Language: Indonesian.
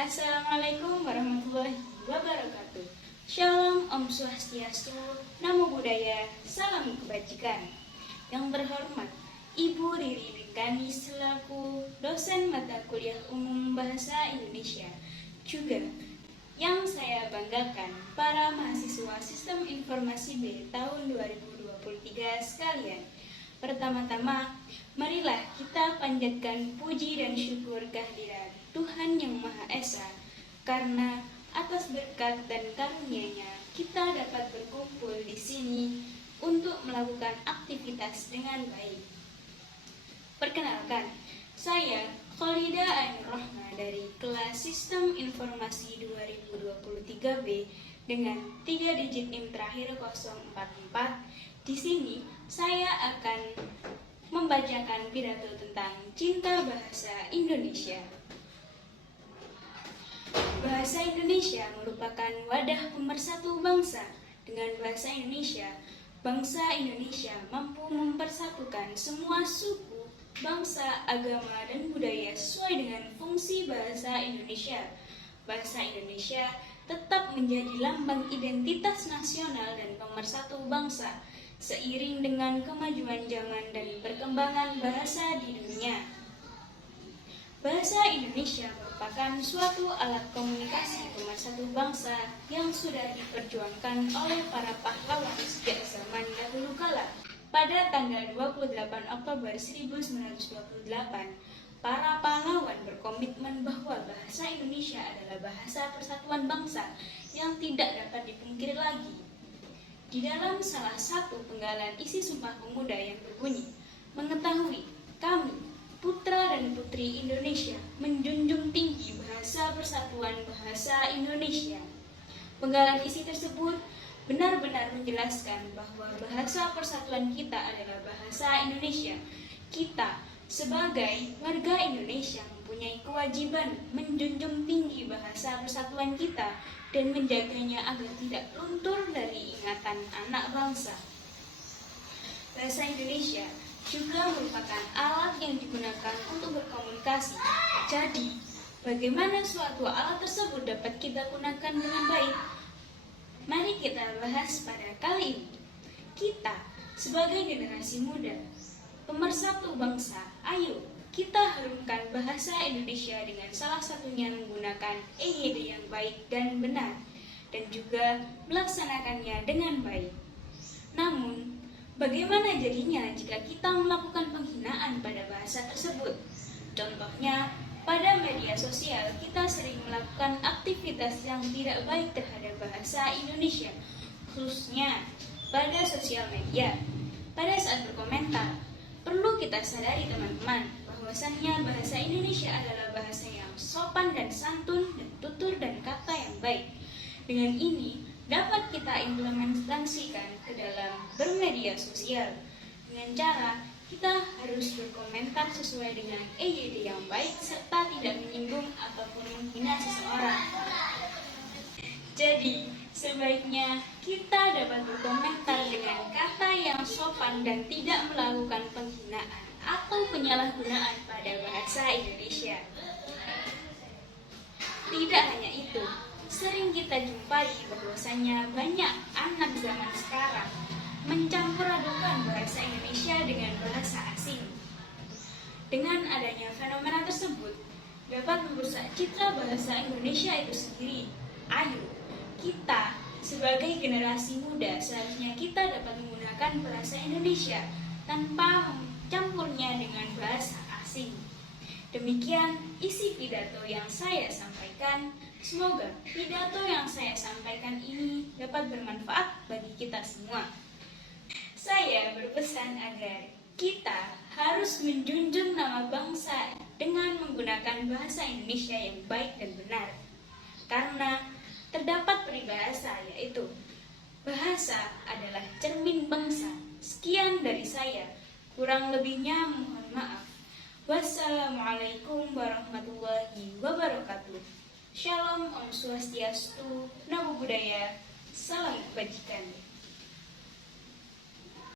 Assalamualaikum warahmatullahi wabarakatuh. Shalom, Om Swastiastu, Namo Buddhaya, Salam Kebajikan. Yang terhormat Ibu Riri Rikani selaku dosen mata kuliah umum Bahasa Indonesia. Juga yang saya banggakan para mahasiswa Sistem Informasi B tahun 2023 sekalian. Pertama-tama, marilah kita panjatkan puji dan syukur kehadirat Tuhan Yang Maha Esa, karena atas berkat dan karunia-Nya kita dapat berkumpul di sini untuk melakukan aktivitas dengan baik. Perkenalkan, saya Khalida Ainur Rahma dari kelas Sistem Informasi 2023B dengan 3 digit NIM terakhir 044. Di sini saya akan membacakan pidato tentang cinta bahasa Indonesia. Bahasa Indonesia merupakan wadah pemersatu bangsa. Dengan bahasa Indonesia, bangsa Indonesia mampu mempersatukan semua suku, bangsa, agama, dan budaya sesuai dengan fungsi bahasa Indonesia. Bahasa Indonesia tetap menjadi lambang identitas nasional dan pemersatu bangsa, seiring dengan kemajuan zaman dan perkembangan bahasa di dunia. Bahasa Indonesia merupakan suatu alat komunikasi pemersatu bangsa yang sudah diperjuangkan oleh para pahlawan sejak zaman dahulu kala. Pada tanggal 28 Oktober 1928, para pahlawan berkomitmen bahwa bahasa Indonesia adalah bahasa persatuan bangsa yang tidak dapat dipungkiri lagi. Di dalam salah satu penggalan isi Sumpah Pemuda yang berbunyi, "Mengetahui kami, putra dan putri Indonesia, menjunjung tinggi bahasa persatuan bahasa Indonesia." Penggalan isi tersebut benar-benar menjelaskan bahwa bahasa persatuan kita adalah bahasa Indonesia. Kita sebagai warga Indonesia mempunyai kewajiban menjunjung tinggi bahasa persatuan kita dan menjaganya agar tidak luntur dari ingatan anak bangsa. Bahasa Indonesia juga merupakan alat yang digunakan untuk berkomunikasi. Jadi, bagaimana suatu alat tersebut dapat kita gunakan dengan baik? Mari kita bahas pada kali ini. Kita sebagai generasi muda, pemersatu bangsa, ayo kita harumkan bahasa Indonesia dengan salah satunya menggunakan EYD yang baik dan benar, dan juga melaksanakannya dengan baik. Namun, bagaimana jadinya jika kita melakukan penghinaan pada bahasa tersebut? Contohnya, pada media sosial kita sering melakukan aktivitas yang tidak baik terhadap bahasa Indonesia, khususnya pada sosial media. Pada saat berkomentar, perlu kita sadari teman-teman, bahwasannya bahasa Indonesia adalah bahasa yang sopan dan santun dan tutur dan kata yang baik. Dengan ini dapat kita implementasikan ke dalam bermedia sosial dengan cara kita harus berkomentar sesuai dengan EYD yang baik serta tidak menyinggung ataupun menghina seseorang. Jadi, sebaiknya kita dapat berkomentar dengan kata yang sopan dan tidak melakukan penghinaan atau penyalahgunaan pada bahasa Indonesia. Tidak hanya itu, sering kita jumpai bahwasannya banyak anak zaman sekarang mencampur adukan bahasa Indonesia dengan bahasa asing. Dengan adanya fenomena tersebut, dapat merusak citra bahasa Indonesia itu sendiri. Ayo, kita sebagai generasi muda seharusnya kita dapat menggunakan bahasa Indonesia tanpa mencampurnya dengan bahasa asing. Demikian isi pidato yang saya sampaikan. Semoga pidato yang saya sampaikan ini dapat bermanfaat bagi kita semua. Saya berpesan agar kita harus menjunjung nama bangsa dengan menggunakan bahasa Indonesia yang baik dan benar. Karena terdapat peribahasa, yaitu bahasa adalah cermin bangsa. Sekian dari saya, kurang lebihnya mohon maaf. Wassalamualaikum warahmatullahi wabarakatuh. Shalom, Om Swastiastu, Namo Buddhaya, Salam Kebajikan.